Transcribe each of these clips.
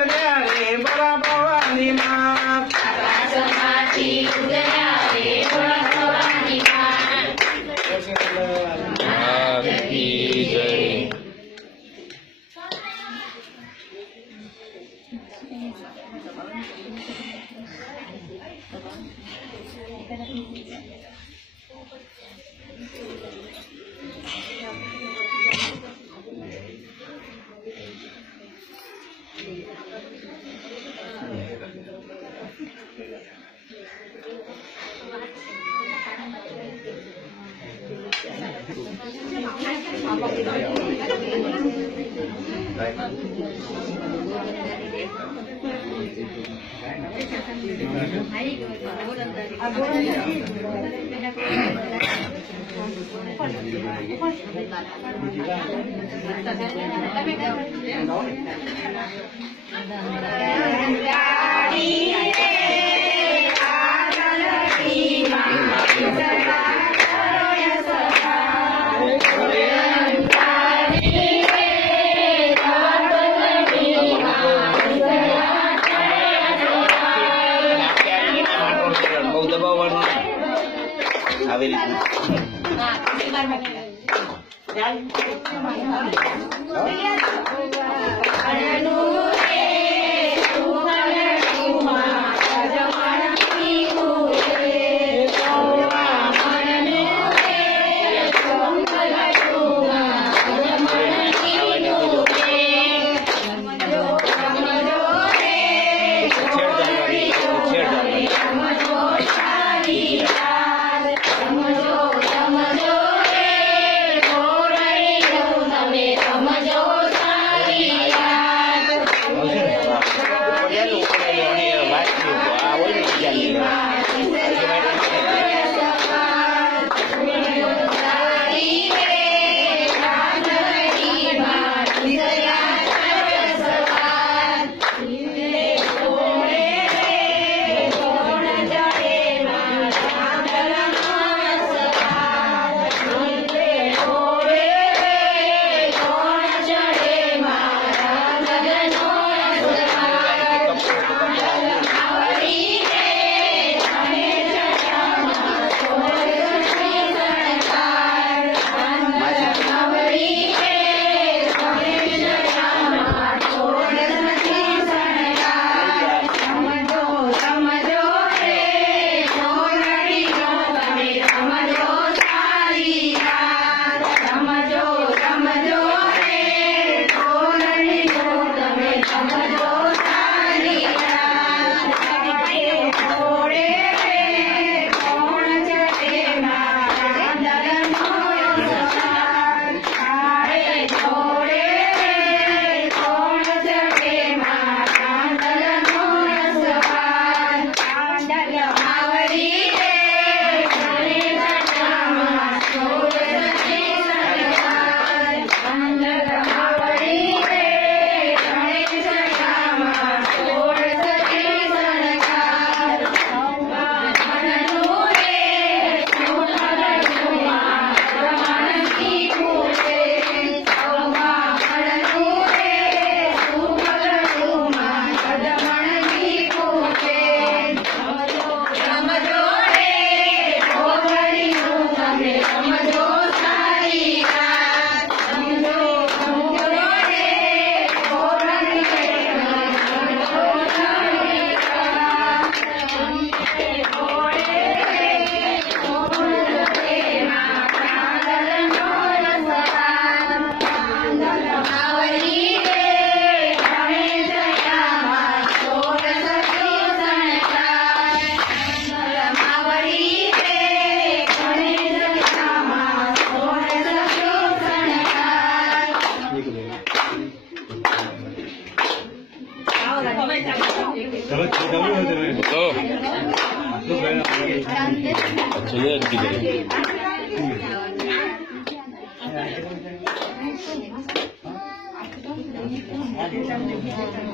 Amen. Hãy subscribe cho Hallelujah. तो अच्छा ये अटकी गई Thank you.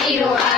Eagle oh Eye.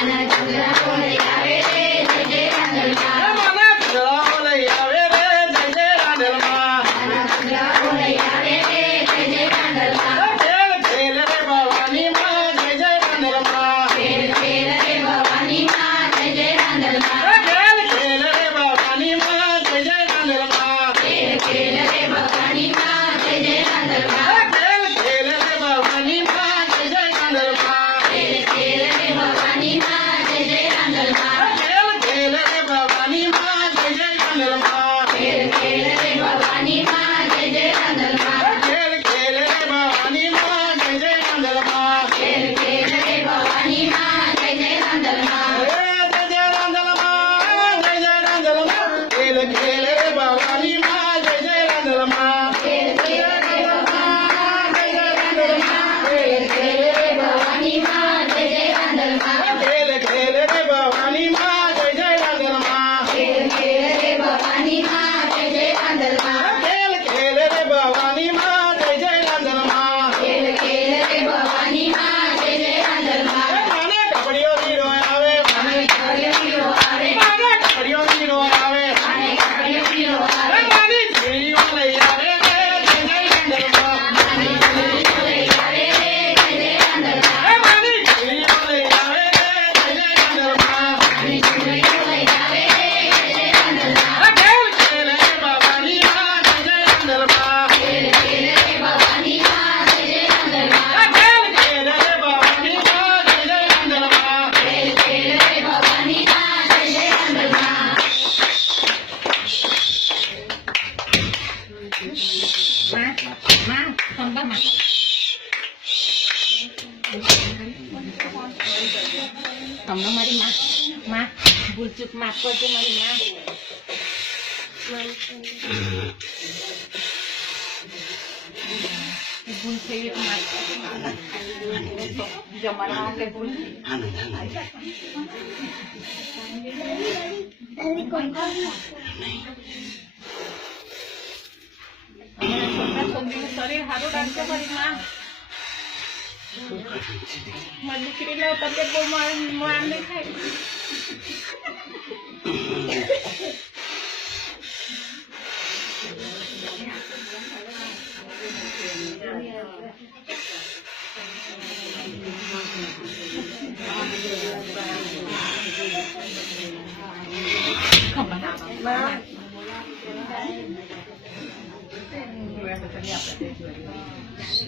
and I do that for you. เลยนะมันบุญเทวมาจะมาลาเลยบุญฮันไหนอันไหนอันนี้ก่อนก่อนมันคิดแล้วตอนได็กบ่มันมันไม่ใช่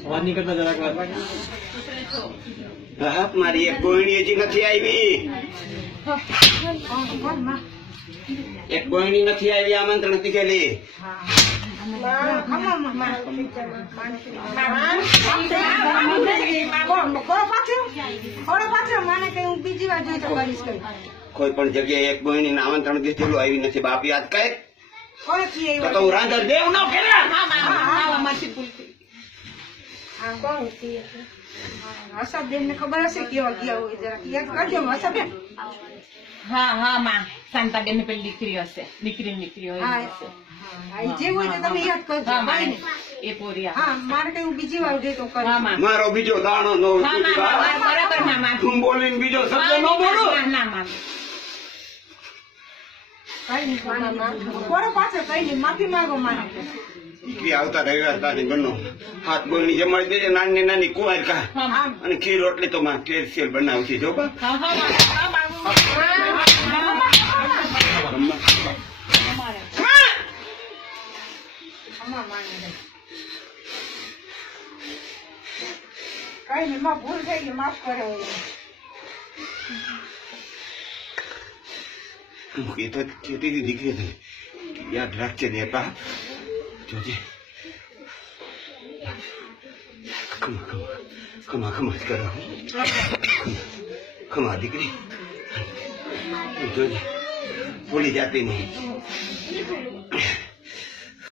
વાતની કરતા જરાક વાત હા મારી એક કોઈણી હજી નથી આવી. એક કોઈણી નથી આવી આમંત્રણ હતી ગયેલી કોઈ પણ જગ્યાએ એક બહેની આમંત્રણ દીધેલું આવી નથી. બાપ યાદ કઈ તો હું રાંધર દેવ નો આ ની દીકરી જે હોય તો તમે યાદ કરજો. હા મારે કઈ બીજી વાર જોઈએ તો કરો મારો બીજો દાણો નો બરાબરમાં. બોલીને બીજો ના માં કોરો પાછળ કઈ નહીં માફી માંગો મારે દીકરી આવતા રવિવાર તારી બનો હાથ બોલની જમાડી દેજે નાની નાની કુવાર કા અને ખીર રોટલી તો માં તેલ સેલ બનાવતી જો બા. કઈ નહીં માં ભૂલ થઈ ગઈ માફ કરે હવે. એ તો ખેતીની દીકરી છે યાદ રાખજે ને પા જોજે ખમા ખમા ખમા ખમા જ કરો ખમા દીકરી જોજે ભૂલી જાતી નહીં